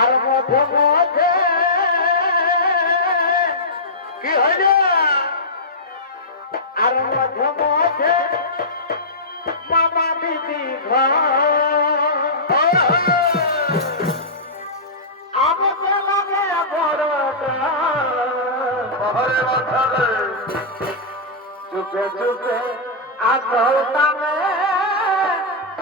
আর মধ্যে মধ্যে কি হইল আর মধ্যে মধ্যে মামা দিদি ঘর। আমাকে লাগে বড়টা ঘরে চুপে চুপে আগে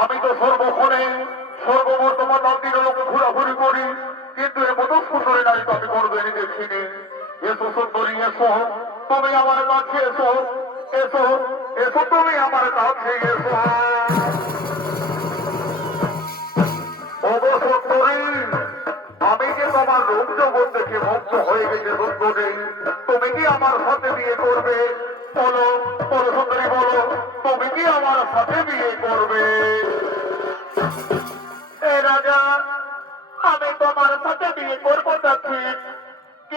আমি তো সর্বক্ষণে সর্ববর্তমান মন্দির লোক ঘোরাঘুরি করি। কিন্তু এ মতো সুন্দরী নারী তো আমি কোনোদিনই দেখিনি এসো সুন্দরী এসো তুমি আমার কাছে এসো। এসো এসো, তুমি আমার কাছে এসো।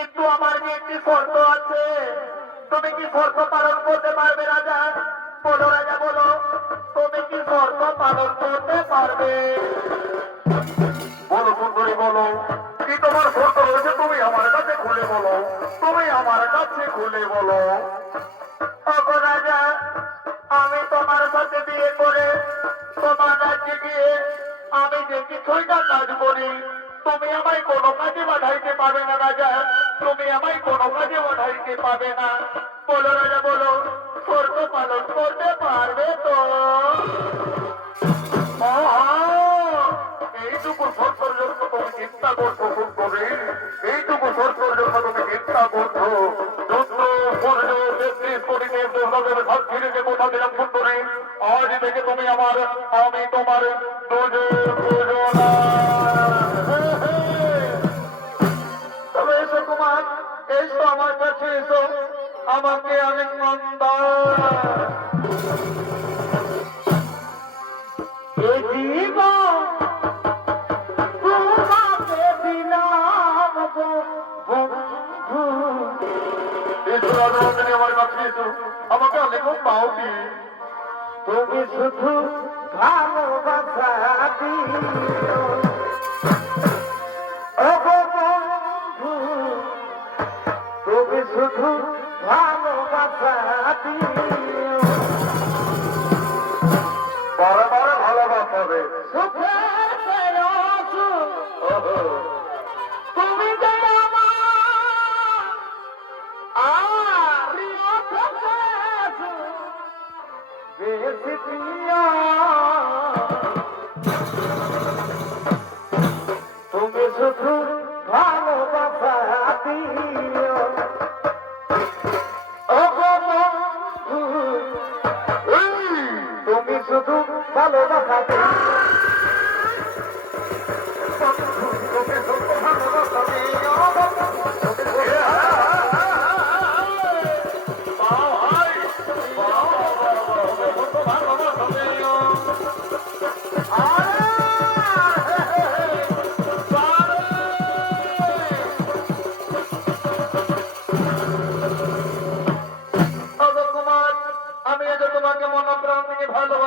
কিন্তু আমার কি একটি শর্ত আছে। তুমি কি শর্ত পালন করতে পারবে, রাজা? বলো রাজা, বলো। তুমি কি শর্ত পালন করতে পারবে? বলো, সুন্দরী, বলো। কি তোমার শর্ত রয়েছে, তুমি আমার কাছে খুলে বলো। তুমি আমার কাছে খুলে বলো। রাজা, আমি তোমার সাথে বিয়ে করে তোমার রাজ্যে গিয়ে আমি যে কিছুই না কাজ করি তুমি আমায় কোনো কাজে বাধাইতে পারবে না, রাজা। তুমি আমায় কোনো কাজে বাধাইতে পারবে না। বলো, রাজা, বলো শর্ত পালন করতে পারবে তো? এইটুকু সরকার জন্য তুমি চিন্তা করছ সুন্দরী এইটুকু সরকার জন্য তুমি চিন্তা করছ। আজ থেকে তুমি আমার, আমি তোমার শুধু ভালোবাসা দিও।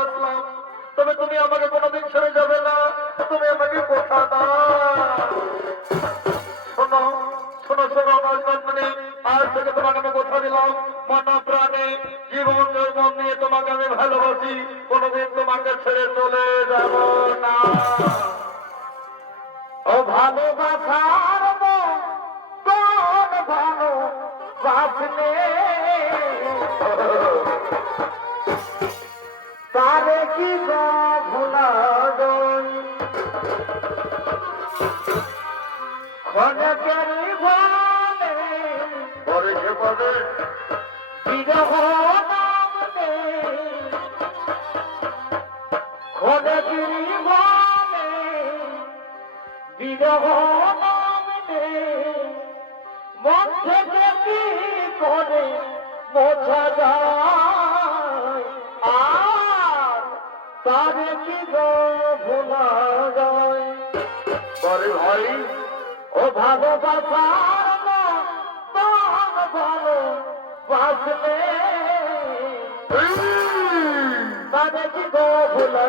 থেকে তবে তুমি আমাকে কোনোদিন ছেড়ে যাবে না, তুমি আমাকে কথা দাও? শোনো শোনো শোনো, আমার মানে এবং মন প্রাণে, জীবন যৌবন নিয়ে তোমাকে আমি ভালোবাসি, কোনোদিন তোমাকে ছেড়ে চলে যাব না। ও ভালোবাসার ভালো বাসনে কি গো ভুলা গই খনকের বলে বিরহ কি যায় পরে ভাই ও ভালো ভালো বাসলে তারে কি গো ভোলা